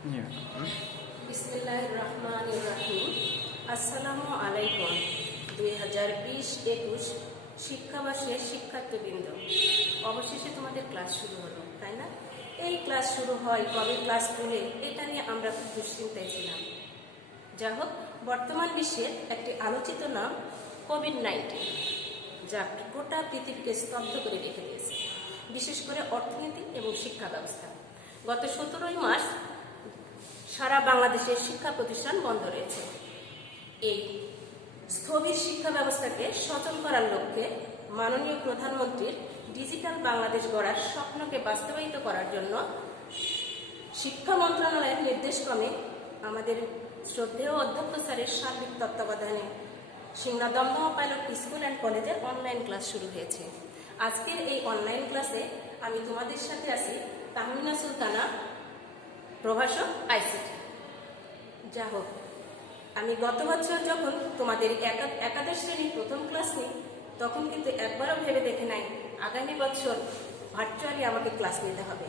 Yeah. বিসমিল্লাহির রহমানির রহিম। আসসালামু আলাইকুম। 2020-21 শিক্ষাবর্ষের শিক্ষার্থীবৃন্দ, অবশেষে তোমাদের ক্লাস শুরু হলো, তাই না? এই ক্লাস শুরু হয়, কবে ক্লাস খুলে, এটা নিয়ে আমরা খুব দুশ্চিন্তায় ছিলাম। যা হোক, বর্তমান বিশ্বের একটি আলোচিত নাম কোভিড-19, যা গোটা পৃথিবীকে স্তব্ধ করে রেখে দিয়েছে, বিশেষ করে অর্থনীতি এবং শিক্ষা ব্যবস্থা। গত 17 মার্চ সারা বাংলাদেশের শিক্ষা প্রতিষ্ঠান বন্ধ রয়েছে। এই স্থবির শিক্ষা ব্যবস্থাকে সচল করার লক্ষ্যে মাননীয় প্রধানমন্ত্রীর ডিজিটাল বাংলাদেশ গড়ার স্বপ্নকে বাস্তবায়িত করার জন্য শিক্ষা মন্ত্রণালয়ের নির্দেশক্রমে আমাদের শ্রদ্ধেয় অধ্যক্ষ স্যারের সার্বিক তত্ত্বাবধানে Singra Damdama pilot school and কলেজের অনলাইন ক্লাস শুরু হয়েছে। আজকের এই অনলাইন ক্লাসে আমি তোমাদের সাথে আছি তাহমিনা সুলতানা, প্রভাষক আইসিটি। যা হোক, আমি গত বছর যখন তোমাদের একাদশ শ্রেণীর প্রথম ক্লাস নিই, তখন কিন্তু একবারও ভেবে দেখে নাই আগামী বছর ভার্চুয়ালি আমাকে ক্লাস নিতে হবে।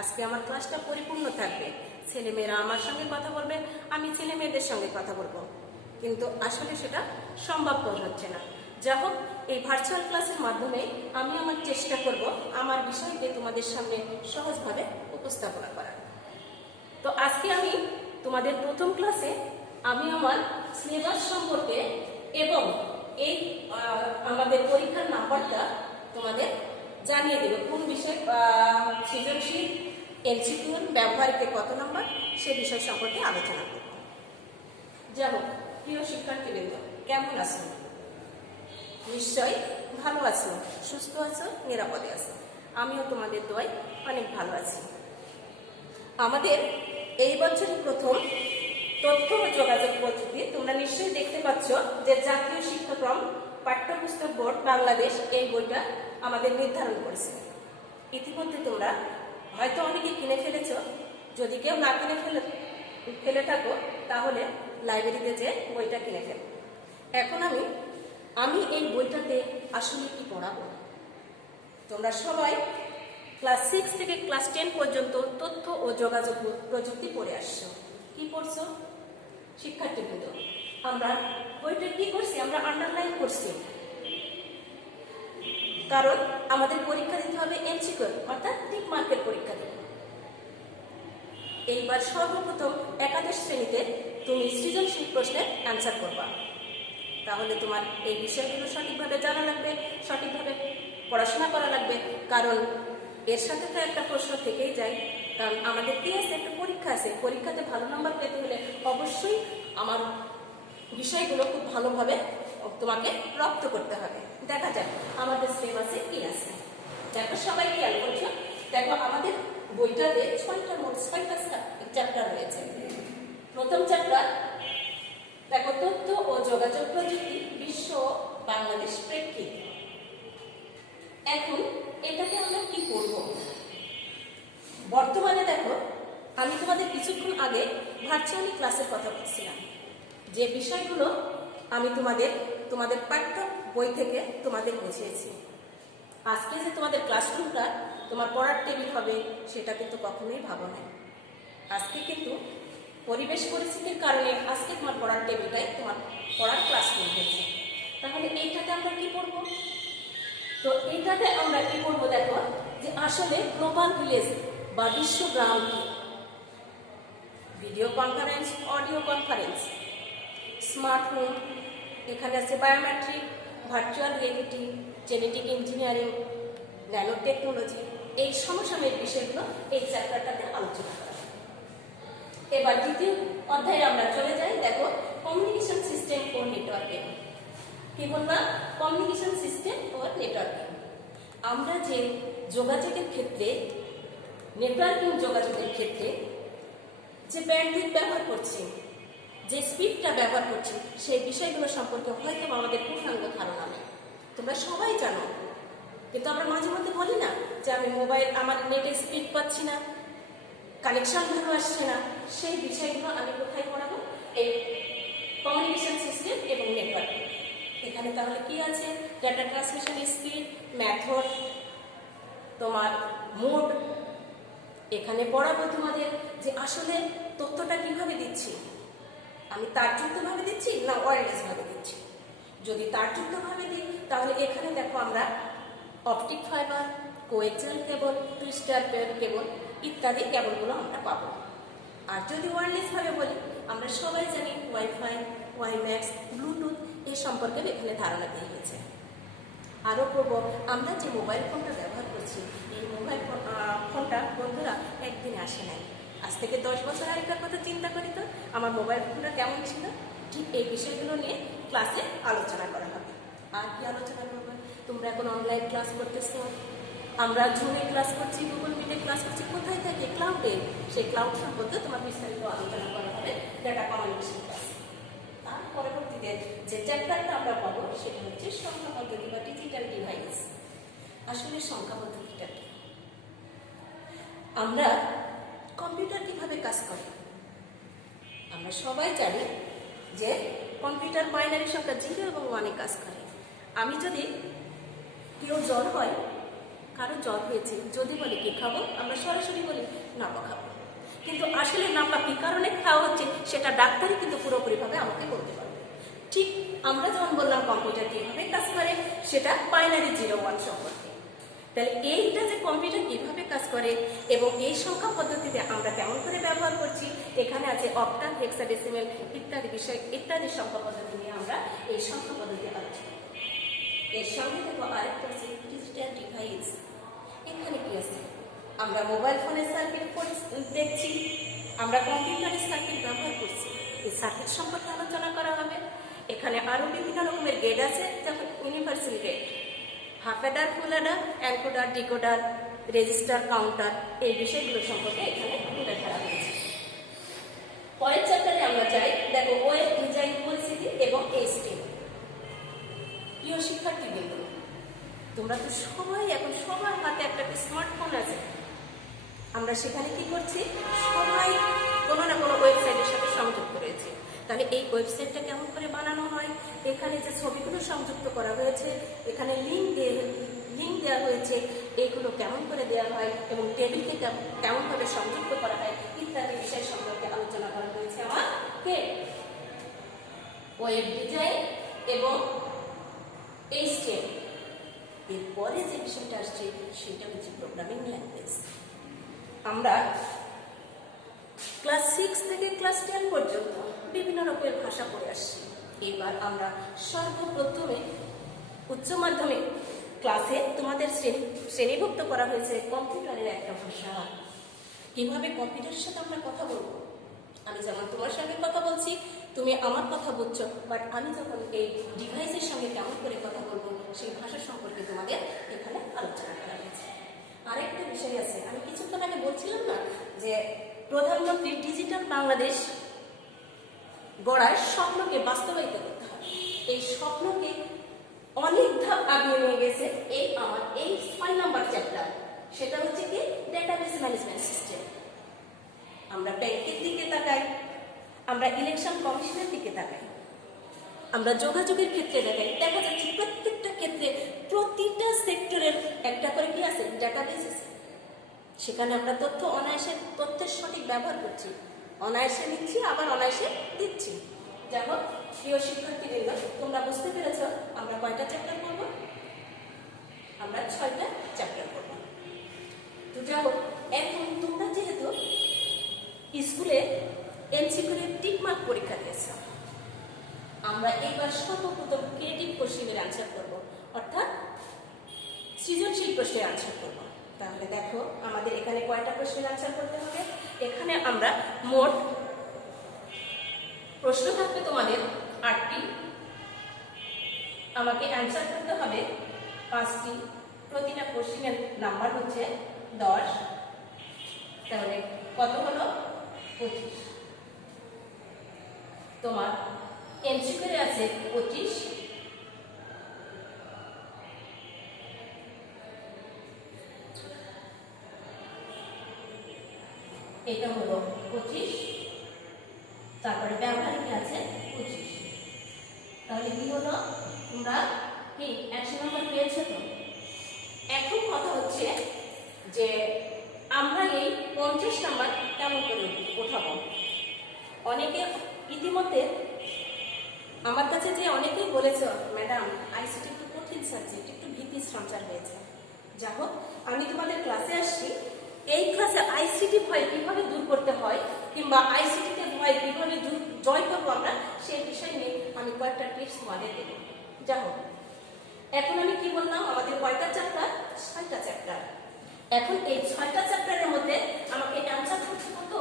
আজকে আমার ক্লাসটা পরিপূর্ণ থাকবে, ছেলেমেয়েরা আমার সঙ্গে কথা বলবে, আমি ছেলে মেয়েদের সঙ্গে কথা বলবো, কিন্তু আসলে সেটা সম্ভবপর হচ্ছে না। যা হোক, এই ভার্চুয়াল ক্লাসের মাধ্যমে আমি আমার চেষ্টা করব আমার বিষয়কে তোমাদের সামনে সহজভাবে উপস্থাপনা করার। তো আজকে আমি তোমাদের প্রথম ক্লাসে আমি আমার সিলেবাস সম্পর্কে এবং এই আমাদের পরীক্ষার নাম্বারটা তোমাদের জানিয়ে দেব, কোন বিষয় সৃজনশীল এমসিকিউ ব্যবহারিকে কত নাম্বার সে বিষয় সম্পর্কে আলোচনা করব। যা হোক, প্রিয় শিক্ষার্থীবৃন্দ, কেমন আছো? নিশ্চয়ই ভালো আছো, সুস্থ আছো, নিরাপদে আছো। আমিও তোমাদের দোয়ায় অনেক ভালো আছি। আমাদের এই বছরের প্রথম তথ্য ও যোগাযোগ পদ্ধতি তোমরা নিশ্চয়ই দেখতে পাচ্ছ যে জাতীয় শিক্ষাক্রম পাঠ্যপুস্তক বোর্ড বাংলাদেশ এই বইটা আমাদের নির্ধারণ করেছে। ইতিমধ্যে তোমরা হয়তো অনেকে কিনে ফেলেছ, যদি কেউ না কিনে ফেলে থাকো তাহলে লাইব্রেরিতে যে বইটা কিনে ফেলো। এখন আমি এই বইটাতে আসলে কি পড়াবো? তোমরা সবাই ক্লাস 6 থেকে ক্লাস 10 পর্যন্ত তথ্য ও যোগাযোগ প্রযুক্তি পড়ে আসছো। কি পড়ছো শিক্ষার্থীবৃন্দ? আমরা বইটা কি করছি? আমরা আন্ডারলাইন করছি, কারণ আমাদের পরীক্ষা দিতে হবে এমসিকিউ, অর্থাৎ টিক মার্কের পরীক্ষা দেবে। এইবার সর্বপ্রথম একাদশ শ্রেণীতে তুমি সৃজনশীল প্রশ্নের অ্যান্সার করবা। তাহলে তোমার এই বিষয়গুলো সঠিকভাবে জানা লাগবে, সঠিকভাবে পড়াশোনা করা লাগবে, কারণ এর সাথে তো একটা প্রশ্ন থেকেই যায়। কারণ আমাদের কি আছে, একটা পরীক্ষা আছে, পরীক্ষাতে ভালো নাম্বার পেতে হলে অবশ্যই আমার বিষয়গুলো খুব ভালোভাবে তোমাকে রপ্ত করতে হবে। দেখা যাক আমাদের সিলেবাসে কি আছে। দেখো, সবাই খেয়াল করছো, দেখো আমাদের বইটাতে 6টা চ্যাপ্টার রয়েছে। প্রথম চ্যাপ্টার দেখো, তথ্য ও যোগাযোগ প্রযুক্তি, বিশ্ব ও বাংলাদেশ প্রেক্ষিত। এখন এটাকে আমরা কি করব? বর্তমানে দেখো, আমি তোমাদের কিছুক্ষণ আগে ভার্চুয়ালি ক্লাসের কথা বলছিলাম, যে বিষয়গুলো আমি তোমাদের পাঠ্য বই থেকে তোমাদের বুঝিয়েছি। আজকে যে তোমাদের ক্লাসরুমটা তোমার পড়ার টেবিল হবে, সেটা কিন্তু কখনোই ভাবো না। আজকে কিন্তু পরিবেশ পরিস্থিতির কারণে আজকে তোমার পড়ার টেবিলটাই তোমার পড়ার ক্লাসরুম হয়েছে। তাহলে এইটাতে আমরা কি পড়বো? তো এইটাতে আমরা কি করবো? দেখো, যে আসলে গ্লোবাল ভিলেজ বা বিশ্ব গ্রাম কি, video conference, audio conference, smart home, এখানে আছে biometric, virtual reality, genetic engineering, nano technology, এই সমসাময়িক বিষয়গুলো এই চ্যাপ্টারটাতে আলোচনা করা। এবার দ্বিতীয় অধ্যায়ে আমরা চলে যাই। দেখো, কমিউনিকেশন সিস্টেম ও নেটওয়ার্কিং। কি বললাম? কমিউনিকেশন সিস্টেম ও নেটওয়ার্কিং। আমরা যে যোগাযোগের ক্ষেত্রে, নেটওয়ার্কিং যোগাযোগের ক্ষেত্রে যে ব্যান্ডউইথ ব্যবহার করছি, যে স্পিডটা ব্যবহার করছি, সেই বিষয়গুলো সম্পর্কে হয়তো আমাদের পূর্ণাঙ্গ ধারণা নেই। তোমরা সবাই জানো, কিন্তু আমরা মাঝে মধ্যে বলি না যে আমি আমার নেটের স্পিড পাচ্ছি না, কানেকশন ভালো আসছে না। সেই বিষয়গুলো আমি কোথায় পড়াবো? এই কমিউনিকেশন সিস্টেম এবং নেটওয়ার্কিং। এখানে তাহলে কি আছে? ডাটা ট্রান্সমিশন স্পিড, মেথড, তোমার মোড, এখানে পড়াবো তোমাদের যে আসলে তথ্যটা কিভাবে দিচ্ছি, আমি তারযুক্তভাবে দিচ্ছি না ওয়্যারলেসভাবে দিচ্ছি। যদি তারযুক্তভাবে দিই তাহলে এখানে দেখো আমরা অপটিক ফাইবার, কোয়েক্সিয়াল কেবল, টুইস্টার কেবল ইত্যাদি কেবলগুলো আমরা পাবো। আর যদি ওয়্যারলেসভাবে বলি, আমরা সবাই জানি ওয়াইফাই, ওয়াইম্যাক্স, ব্লুটুথ এই সম্পর্কে এখানে ধারণা দিয়ে হয়েছে। আরও পড়ব আমরা যে মোবাইল ফোনটা ব্যবহার করছি, এই মোবাইল ফোনটা বন্ধুরা একদিনে আসে নাই। আজ থেকে 10 বছর আগেকার কথা চিন্তা করি তো আমার মোবাইল ফোনটা কেমন ছিল। ঠিক এই বিষয়গুলো নিয়ে ক্লাসে আলোচনা করা হবে। আর কি আলোচনা করবো, তোমরা এখন অনলাইন ক্লাস করতেছো, আমরা জুমে ক্লাস করছি, গুগল মিটে ক্লাস করছি, কোথায় থাকে? ক্লাউডে। সেই ক্লাউড সম্পর্কে তোমার বিস্তারিত আলোচনা করা হবে ডাটা কমিউনিকেশন ক্লাস। তার পরবর্তীতে যে চ্যাপ্টারটা আমরা পাবো সেটা হচ্ছে সংখ্যা পদ্ধতি বা ডিজিটাল ডিভাইস। আসলে সংখ্যা পদ্ধতিটা কি? আমরা কম্পিউটার কিভাবে কাজ করে আমরা সবাই জানি যে কম্পিউটার বাইনারি সংখ্যা 0 এবং 1-এ কাজ করে। আমি যদি কেউ জ্বর হয়, কারো জ্বর হয়েছে, যদি বলে কি খাবো, আমরা সরাসরি বলি নাপা খাবো। কিন্তু আসলে নাপা কি কারণে খাওয়া হচ্ছে সেটা ডাক্তারই কিন্তু পুরোপুরিভাবে আমাকে বলতে পারবে। ঠিক আমরা যেমন বললাম কম্পিউটার কিভাবে কাজ করে, সেটা বাইনারি 0-1 সম্পর্কে। তাহলে এইটা যে কম্পিউটার কিভাবে কাজ করে এবং এই সংখ্যা পদ্ধতিতে আমরা কেমন করে ব্যবহার করছি, এখানে আছে অক্টাল, হেক্সাডেসিমেল ইত্যাদি বিষয় ইত্যাদি সংখ্যা পদ্ধতি নিয়ে আমরা এই সংখ্যা পদ্ধতি আলোচনা করব। এর সঙ্গে দেখো আরেকটা আছে ডিজিটাল ডিভাইস। এখানে কি আছে, আমরা মোবাইল ফোনের সার্কিট দেখছি, আমরা কম্পিউটারের সার্কিট ব্যবহার করছি, এই সার্কিট সম্পর্কে আলোচনা করা হবে। এখানে আরও বিভিন্ন রকমের গেট আছে, যেমন universal gate, half adder, full adder, encoder, decoder, register, counter, এই বিষয়গুলো সম্পর্কে এখানে তুলে ধরা হয়েছে। পরের চ্যাপ্টারে আমরা যাই, দেখো ওয়েব ডিজাইন পরিস্থিতি এবং এইচটিএম। প্রিয় শিক্ষার্থীবৃন্দ, তোমরা তো সবাই এখন সবার হাতে একটা স্মার্টফোন আছে। আমরা সেখানে কি করছি, সবাই কোনো না কোনো ওয়েবসাইটের সাথে সংযুক্ত রয়েছে। তাহলে এই ওয়েবসাইটটা কেমন করে বানানো হয়, এখানে যে ছবিগুলো সংযুক্ত করা হয়েছে, এখানে লিঙ্ক দেওয়া হয়েছে, এইগুলো কেমন করে দেওয়া হয় এবং টেবিলকে কেমনভাবে সংযুক্ত করা হয় ইত্যাদি বিষয় সম্পর্কে আলোচনা করা হয়েছে আমাকে। ওয়েব ডিজাইন এবং এইচটিএম। এরপরে যে বিষয়টা আসছে সেটা হচ্ছে প্রোগ্রামিং ল্যাঙ্গুয়েজ। আমরা ক্লাস 6 থেকে ক্লাস 10 পর্যন্ত বিভিন্ন রকমের ভাষা পড়ে আসছি। এবার আমরা সর্বপ্রথমে উচ্চ মাধ্যমিক ক্লাসে তোমাদের শ্রেণীভুক্ত করা হয়েছে কম্পিউটারের একটা ভাষা। কিভাবে কম্পিউটারের সাথে আমরা কথা বলবো, আমি যেমন তোমার সঙ্গে কথা বলছি, তুমি আমার কথা বলছো, বাট আমি যখন এই ডিভাইসের সঙ্গে কেমন করে কথা বলবো সেই ভাষা সম্পর্কে তোমাদের এখানে আলোচনা করা হয়েছে। আরেকটা বিষয় আছে, আমি কিছুক্ষণ আগে বলছিলাম না যে প্রধানমন্ত্রী ডিজিটাল বাংলাদেশ গড়ার স্বপ্নকে বাস্তবায়িত করতে হবে। এই স্বপ্নকে অনেক ধাপ আগিয়ে নিয়ে গেছে আমার এই 6 নম্বর চ্যাপ্টার, সেটা হচ্ছে কি ডেটাবেস ম্যানেজমেন্ট সিস্টেম। আমরা ব্যাংকের দিকে তাকাই, আমরা ইলেকশন কমিশনের দিকে তাকাই, আমরা যোগাযোগের ক্ষেত্রে দেখাই, দেখা যাচ্ছে প্রত্যেকটা ক্ষেত্রে প্রতিটা সেক্টরের একটা করে কি আছে, ডেটাবেস আছে। সেখানে আমরা তথ্যের সঠিক ব্যবহার করছি, অনায়াসে নিচ্ছি আবার অনায়াসে দিচ্ছি। যেমন প্রিয় শিক্ষার্থীবৃন্দ, তোমরা বুঝতে পেরেছ আমরা কয়টা চ্যাপ্টার করব, আমরা 6টা চ্যাপ্টার করব। তো যাই হোক, এখন তোমরা যেহেতু স্কুলে এমসিকিউ টিক মার্ক পরীক্ষা দিয়েছ, আমরা এবার সর্বপ্রথম ক্রিয়েটিভ কোশ্চেনের অ্যান্সার করব, অর্থাৎ সৃজনশীল প্রশ্নের অ্যান্সার করব। তাহলে দেখো আমাদের এখানে কয়টা প্রশ্নের অ্যান্সার করতে হবে। এখানে আমরা মোট প্রশ্ন থাকবে তোমাদের 8টি, আমাকে অ্যান্সার করতে হবে 5টি। প্রতিটা কোশ্চেনের নাম্বার হচ্ছে 10। তাহলে কত হলো 25। তোমার এমসিকিউ আছে 25, এটা হলো 25, তারপরে ব্যবহারিক আছে 25। তাহলে কি হলো, তোমরা কি 100 নম্বর পেয়েছো? তো এখন কথা হচ্ছে যে আমরা এই 50 নাম্বার কেমন করে উঠাবো? অনেকে ইতিমধ্যে আমার কাছে যে অনেকেই বলেছে, ম্যাডাম আইসিটি একটু কঠিন সাবজেক্ট, একটু ভীতি সঞ্চার হয়েছে। যা হোক, আমি তোমাদের ক্লাসে আসছি, এই ক্লাসে আইসিটি ভয় কিভাবে দূর করতে হয় কিংবা আইসিটিতে ভয় কিভাবে জয় করবো আমরা, সেই বিষয় নিয়ে আমি কয়েকটা টিপস তোমাদের দেব। যা হোক, এখন আমি কি বললাম, আমাদের কয়টা চ্যাপ্টার? 6টা চ্যাপ্টার। এখন এই 6টা চ্যাপ্টারের মধ্যে আমাকে অ্যান্সার করতে হতো,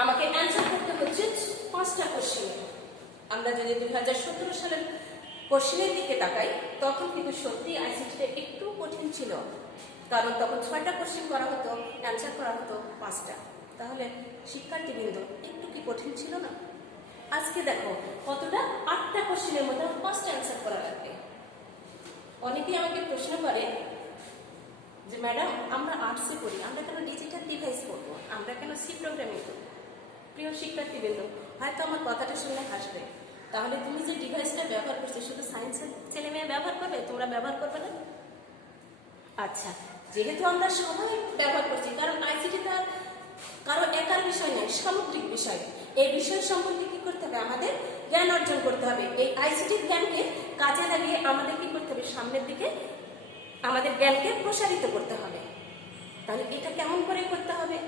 আমাকে অ্যান্সার করতে হচ্ছে 5টা কোশ্চেন। আমরা যদি 2017 সালের কোশ্চেনের দিকে তাকাই, তখন কিন্তু সত্যি আইসিটিটা একটু কঠিন ছিল, কারণ তখন 6টা কোশ্চেন করা হতো, অ্যান্সার করা হতো 5টা। তাহলে শিক্ষার্থীবৃন্দ একটু কি কঠিন ছিল না? আজকে দেখো কতটা, 8টা কোশ্চেনের মধ্যে 5টা অ্যান্সার করা লাগবে। অনেকেই আমাকে প্রশ্ন করে যে ম্যাডাম আমরা আর্টসে পড়ি, আমরা কেন ডিজিটাল ডিভাইস পড়বো, আমরা কেন সি প্রোগ্রামিং করবো? প্রিয় শিক্ষার্থীবৃন্দ, হয়তো আমার কথাটা শুনে হাসবে, তাহলে তুমি যে ডিভাইসটা ব্যবহার করছো শুধু সায়েন্সের ছেলে মেয়ে ব্যবহার করবে, তোমরা ব্যবহার করবে না? আচ্ছা, যেহেতু আমরা সবাই ব্যবহার করছি, কারণ আইসিটিটা কারো একার বিষয় নয়, সামগ্রিক বিষয়। এই বিষয় সম্পর্কে কি করতে হবে? আমাদের জ্ঞান অর্জন করতে হবে। এই আইসিটির জ্ঞানকে কাজে লাগিয়ে আমাদের কি করতে হবে? সামনের দিকে আমাদের জ্ঞানকে প্রসারিত করতে হবে। তাহলে এটা কেমন করে করতে হবে?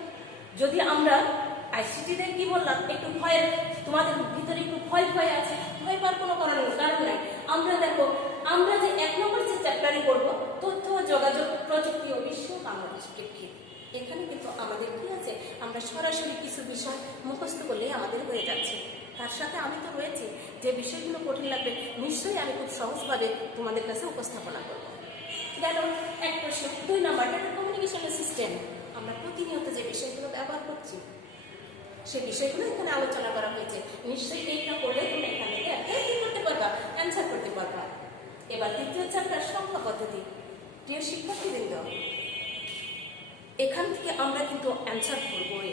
যদি আমরা আইসিটিতে কি বললাম, একটু ভয়ের, তোমাদের ভিতরে একটু ভয় আছে, ভয় পাওয়ার কোনো কারণ নাই। আমরা দেখো, আমরা যে 1 নম্বর যে চ্যাপ্টারে করবো, তথ্য ও যোগাযোগ প্রযুক্তি ও বিশ্ব বাংলাদেশ প্রেক্ষিত, এখানে কিন্তু আমাদের কি আছে, আমরা সরাসরি কিছু বিষয় মুখস্থ করলেই আমাদের হয়ে যাচ্ছে। তার সাথে আমি তো রয়েছি, যে বিষয়গুলো কঠিন লাগবে নিশ্চয়ই আমি খুব সহজভাবে তোমাদের কাছে উপস্থাপনা করব। গেল এক প্রশ্ন। 2 নাম্বারটা কমিউনিকেশনের সিস্টেম। আমরা প্রতিনিয়ত যে বিষয়গুলো ব্যবহার করছি, সেই বিষয়গুলো এখানে আলোচনা করা হয়েছে। নিশ্চয়ই এইটা করলে তুমি এখান থেকে একটা কি করতে পারবা? অ্যান্সার করতে পারবা। এবার 3য় চ্যাপ্টার সংখ্যা পদ্ধতি। প্রিয় শিক্ষার্থীবৃন্দ, এখান থেকে আমরা কিন্তু অ্যান্সার করবই,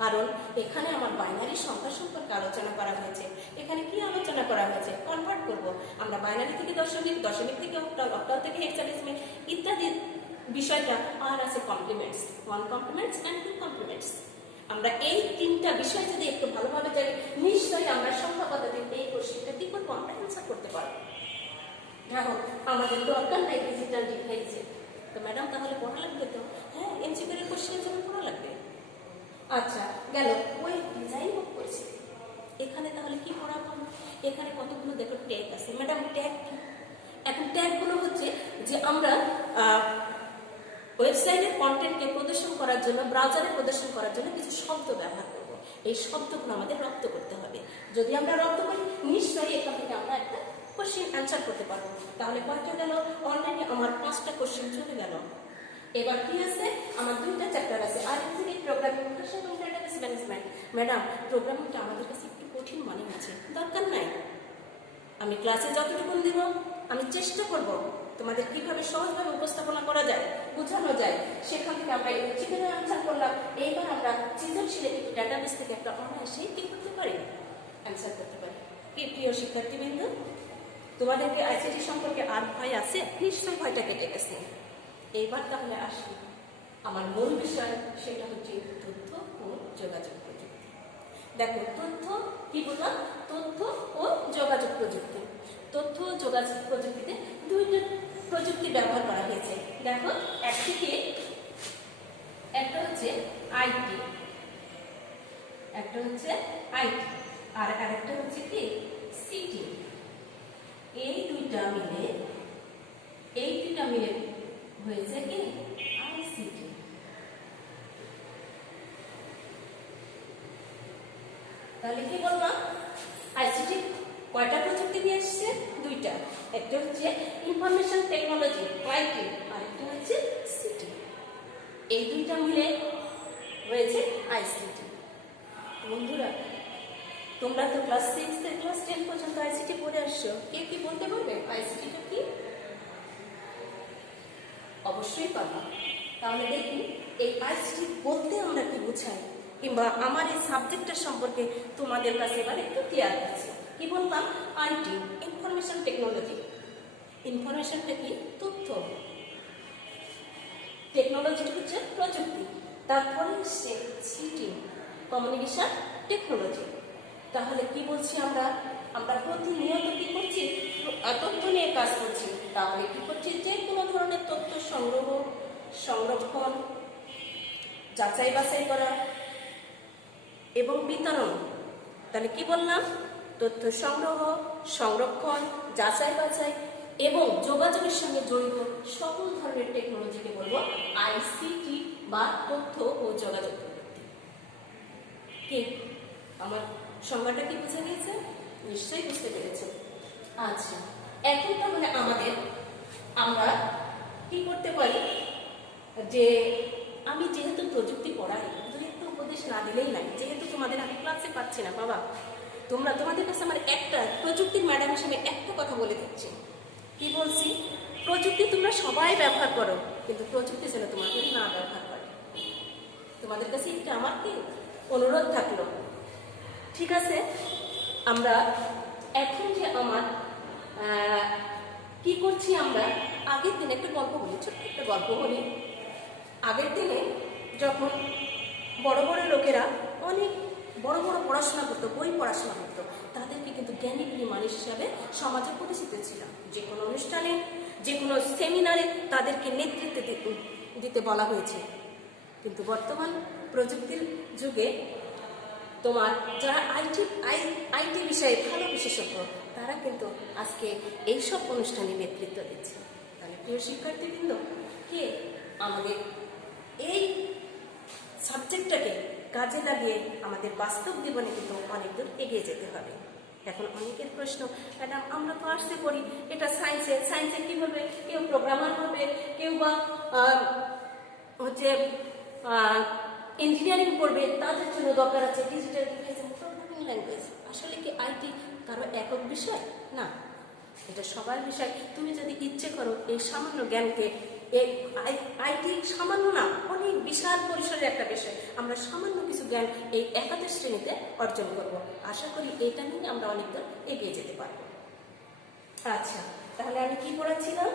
কারণ এখানে আমার বাইনারি সংখ্যা সম্পর্কে আলোচনা করা হয়েছে। এখানে কি আলোচনা করা হয়েছে? কনভার্ট করব আমরা বাইনারি থেকে দশমিক, দশমিক থেকে অক্টাল, অক্টাল থেকে হেক্সাডেসিমাল ইত্যাদি বিষয়টা। আর আছে কমপ্লিমেন্টস, 1 কমপ্লিমেন্টস এন্ড 2 কমপ্লিমেন্টস। আমরা এই 3টা বিষয় যদি একটু ভালোভাবে জানি, নিশ্চয়ই আমরা সংখ্যা পদ্ধতিতে এই কোশ্চেনটা কি করবো? আমরা অ্যান্সার করতে পারবো। দেখো, আমাদের দরকার নাই ডিজিটাল ডিভাইসে। তো ম্যাডাম তাহলে পড়া লাগবে তো? হ্যাঁ, এমসিকিউর কোশ্চেনের জন্য পড়া লাগবে। আচ্ছা, গেল ওয়েব ডিজাইন করছি। এখানে তাহলে কি পড়াবো? এখানে কতগুলো দেখো ট্যাগ আছে। ম্যাডাম ট্যাগ কি? এখন ট্যাগগুলো হচ্ছে যে আমরা ওয়েবসাইটের কন্টেন্টকে প্রদর্শন করার জন্য, ব্রাউজারে প্রদর্শন করার জন্য কিছু শব্দ ব্যবহার করব। এই শব্দগুলো আমাদের রপ্ত করতে হবে। যদি আমরা রপ্ত করি, নিশ্চয়ই এখান থেকে আমরা একটা কোশ্চেন অ্যান্সার করতে পারবো। তাহলে কয়টা গেল? অলরেডি আমার 5টা কোশ্চেন চলে গেল। এবার কি আছে? আমার 2টা চ্যাপ্টার আছে, আইসিটি প্রোগ্রামিং ভাষা এবং ডেটাবেস ম্যানেজমেন্ট। ম্যাডাম প্রোগ্রামিংটা আমাদের কাছে একটু কঠিন মনে হচ্ছে। দরকার নাই, আমি ক্লাসে যতটুকু দিব আমি চেষ্টা করব তোমাদের কিভাবে সহজভাবে উপস্থাপনা করা যায়, বোঝানো যায়। সেখান থেকে আমরা চিকেনের অ্যান্সার করলাম। এইবার আমরা সৃজনশীলে কিন্তু ডেটাবেস থেকে একটা অনায়াসেই কি করতে পারি? অ্যান্সার করতে পারি। কি প্রিয় শিক্ষার্থীবৃন্দ, তোমাদেরকে আইসিটি সম্পর্কে আর ভয় আছে? নিশ্চয়ই ভয়টা কেটে গেছে। এইবার তাহলে আসি আমার মূল বিষয়, সেটা হচ্ছে তথ্য ও যোগাযোগ প্রযুক্তি। দেখো, তথ্য কি বললাম? তথ্য ও যোগাযোগ প্রযুক্তি। তথ্য ও যোগাযোগ প্রযুক্তিতে 2টা প্রযুক্তি ব্যবহার করা হয়েছে। দেখো, একটা হচ্ছে আইটি, একটা হচ্ছে আইটি, আর আরেকটা হচ্ছে কি সিটি। এই দুইটা মিলে হয়েছে কি আইসিটি। তাহলে কি বললাম? আইসিটি কয়টা প্রযুক্তি নিয়ে এসেছে? 2টা। একটা হচ্ছে ইনফরমেশন টেকনোলজি আইটি, আর একটা হচ্ছে সিটি। এই 2টা মিলে হয়েছে আইসিটি। বন্ধুরা, তোমরা তো ক্লাস 6 থেকে ক্লাস 10 পর্যন্ত আইসিটি পড়ে আসছো। কে কি বলতে পারবে আইসিটিটা কি? অবশ্যই পারবো। তাহলে দেখি এই আইসিটি বলতে আমরা কি বোঝাই, কিংবা আমার এই সাবজেক্টটা সম্পর্কে তোমাদের কাছে এবার একটু ক্লিয়ার আছে। কি বললাম? IT, information technology. ইনফরমেশনটা কি? তথ্য। টেকনোলজি হচ্ছে প্রযুক্তি, তারপরে সে সিটি কমিউনিকেশন টেকনোলজি। তাহলে কি বলছি আমরা? আমরা প্রতিনিয়ত কি করছি? তথ্য নিয়ে কাজ করছি। তাহলে কি করছি? যে কোনো ধরনের তথ্য সংগ্রহ, সংরক্ষণ, যাচাই বাছাই করা এবং বিতরণ। তাহলে কি বললাম? তথ্য সংগ্রহ, সংরক্ষণ, যাচাই বাছাই এবং যোগাযোগের সঙ্গে জড়িত সকল ধরনের টেকনোলজিকে বলবো আইসিটি বা তথ্য ও যোগাযোগ প্রযুক্তি। কি আমার সংজ্ঞাটা কি বুঝে নিয়েছে? নিশ্চয়ই বুঝতে পেরেছে। আচ্ছা, এখন তাহলে আমরা কি করতে পারি? যে আমি যেহেতু প্রযুক্তি পড়াই, যদি একটু উপদেশ না দিলেই নাই, যেহেতু তোমাদের আমি ক্লাসে পাচ্ছি না বাবা, তোমাদের কাছে আমার একটা প্রযুক্তির ম্যাডাম হিসেবে একটা কথা বলে দিচ্ছি। কি বলছি? প্রযুক্তি তোমরা সবাই ব্যবহার করো, কিন্তু প্রযুক্তি যেন তোমাকে না ব্যবহার করে। তোমাদের কাছে এটা আমার কি অনুরোধ থাকলো। ঠিক আছে, আমরা এখন যে আমার কি করছি, আমরা আগের দিনে একটা গল্প বলি, ছোট্ট একটা গল্প বলি। আগের দিনে যখন বড় বড় লোকেরা অনেক বড় বড় পড়াশোনা করতো, বই পড়াশোনা করতো, তাদেরকে কিন্তু জ্ঞানী গুণী মানুষ হিসাবে সমাজে পরিচিত ছিল। যে কোনো অনুষ্ঠানে, যে কোনো সেমিনারে তাদেরকে নেতৃত্ব দিতে বলা হয়েছে। কিন্তু বর্তমান প্রযুক্তির যুগে তোমার যারা আইটি বিষয়ে ভালো বিশেষজ্ঞ, তারা কিন্তু আজকে এইসব অনুষ্ঠানে নেতৃত্ব দিচ্ছে। তাহলে প্রিয় শিক্ষার্থীবৃন্দ, কে আমাদের এই সাবজেক্টটাকে কাজে লাগিয়ে আমাদের বাস্তব জীবনে কিন্তু অনেক দূর এগিয়ে যেতে হবে। এখন অনেকের প্রশ্ন, ম্যাডাম আমরা তো আর্টসে পড়ি, এটা সায়েন্সে কি বলবে? কেউ প্রোগ্রামার হবে, কেউ বা হচ্ছে ইঞ্জিনিয়ারিং পড়বে, তাদের জন্য দরকার আছে ডিজিটাল ডিভাইস এবং প্রোগ্রামিং ল্যাঙ্গুয়েজ। আসলে কি আইটি কারো একক বিষয়? না, এটা সবার বিষয়। তুমি যদি ইচ্ছে করো এই সামান্য জ্ঞানকে, এই আইটি সামান্য না, অনেক বিশাল পরিসরের একটা বিষয়, আমরা সামান্য কিছু জ্ঞান এই একাদশ শ্রেণীতে অর্জন করব। আশা করি এটা নিয়ে আমরা অনেক দূর এগিয়ে যেতে পারবো। আচ্ছা, তাহলে আমি কি পড়াচ্ছিলাম?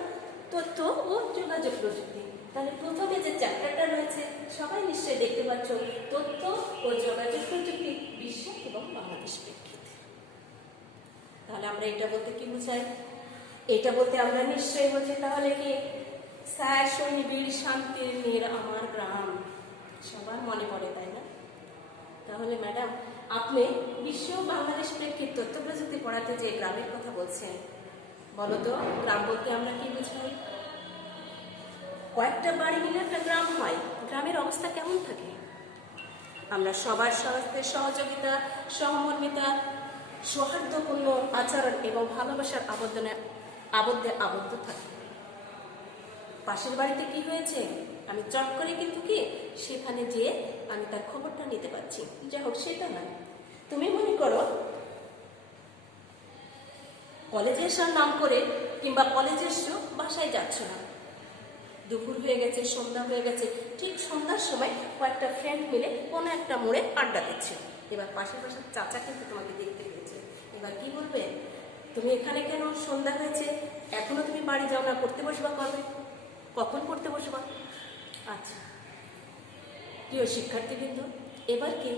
তথ্য ও যোগাযোগ প্রযুক্তি। তাহলে প্রথমে যে চ্যাপ্টারটা রয়েছে সবাই নিশ্চয়ই দেখতে পাচ্ছ, তথ্য ও যোগাযোগ প্রযুক্তি বিশ্ব এবং বাংলাদেশ প্রেক্ষিতে। তাহলে আমরা এটা বলতে কি বুঝাই? এটা বলতে আমরা নিশ্চয়ই বুঝি তাহলে কি, স্যার শনিবীর শান্তির নীর আমার গ্রাম সবার মনে পড়ে, তাই না? তাহলে ম্যাডাম আপনি বিশ্ব বাংলাদেশ প্রেক্ষিত তথ্য প্রযুক্তি পড়াতে যে গ্রামের কথা বলছেন, বলো তো গ্রাম বলতে আমরা কি বুঝাই? কয়েকটা বাড়ি মিলে একটা গ্রাম হয়। গ্রামের অবস্থা কেমন থাকে? আমরা সবার সাথে সহযোগিতা, সহমর্মিতা, সৌহার্দ্যপূর্ণ আচরণ এবং ভালোবাসার আবদ্ধে আবদ্ধ থাকি। পাশের বাড়িতে কি হয়েছে আমি চট করে কিন্তু কি সেখানে যেয়ে আমি তার খবরটা নিতে পারছি। যাই হোক, সেটা না, তুমি মনে করো কলেজে আসার নাম করে কিংবা কলেজে এসো, বাসায় যাচ্ছ না, দুপুর হয়ে গেছে, সন্ধ্যা হয়ে গেছে, ঠিক সন্ধ্যার সময় কয়েকটা ফ্রেন্ড মিলে কোনো একটা মোড়ে আড্ডা দিচ্ছে। এবার পাশের পাশের চাচা কিন্তু তোমাকে দেখতে পেয়েছে। এবার কি বলবে? তুমি এখানে কেন? সন্ধ্যা হয়েছে, এখনো তুমি বাড়ি যাও না, পড়তে বসবা কবে? কখন পড়তে বসবা? আচ্ছা প্রিয় শিক্ষার্থীবৃন্দ, এবার কি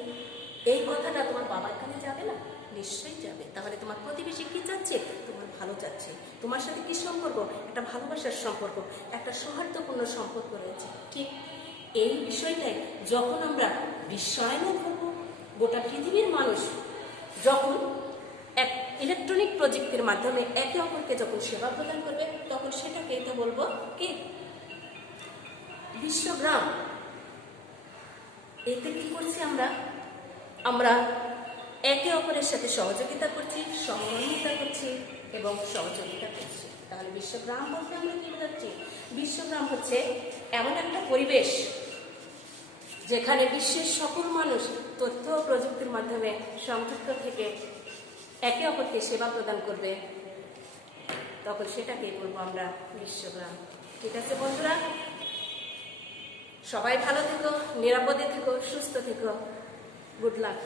এই কথাটা তোমার বাবার কানে যাবে না? নিশ্চয়ই যাবে। তাহলে তোমার প্রতিবেশী কি চাচ্ছে? তোমার ভালো চাচ্ছে। তোমার সাথে কি সম্পর্ক? একটা ভালোবাসার সম্পর্ক, একটা সৌহার্দ্যপূর্ণ সম্পর্ক রয়েছে। ঠিক এই বিষয়টাই যখন আমরা বিশ্বায়নে ধরবো, গোটা পৃথিবীর মানুষ যখন এক ইলেকট্রনিক প্রযুক্তির মাধ্যমে একে অপরকে যখন সেবা প্রদান করবে, তখন সেটাকে তো বলবো কি বিশ্বগ্রাম। এতে কি করছি আমরা একে অপরের সাথে সহযোগিতা করছি, সহমর্মিতা করছি এবং সহযোগিতা করছি। তাহলে বিশ্বগ্রাম বলতে আমরা কি বোঝাচ্ছি? বিশ্বগ্রাম হচ্ছে এমন একটা পরিবেশ যেখানে বিশ্বের সকল মানুষ তথ্য ও প্রযুক্তির মাধ্যমে সংযুক্ত থেকে একে অপরকে সেবা প্রদান করবে, তখন সেটাকেই বলবো আমরা বিশ্বগ্রাম। ঠিক আছে বন্ধুরা, সবাই ভালো থেকো, নিরাপদে থেকো, সুস্থ থেকো। Good luck.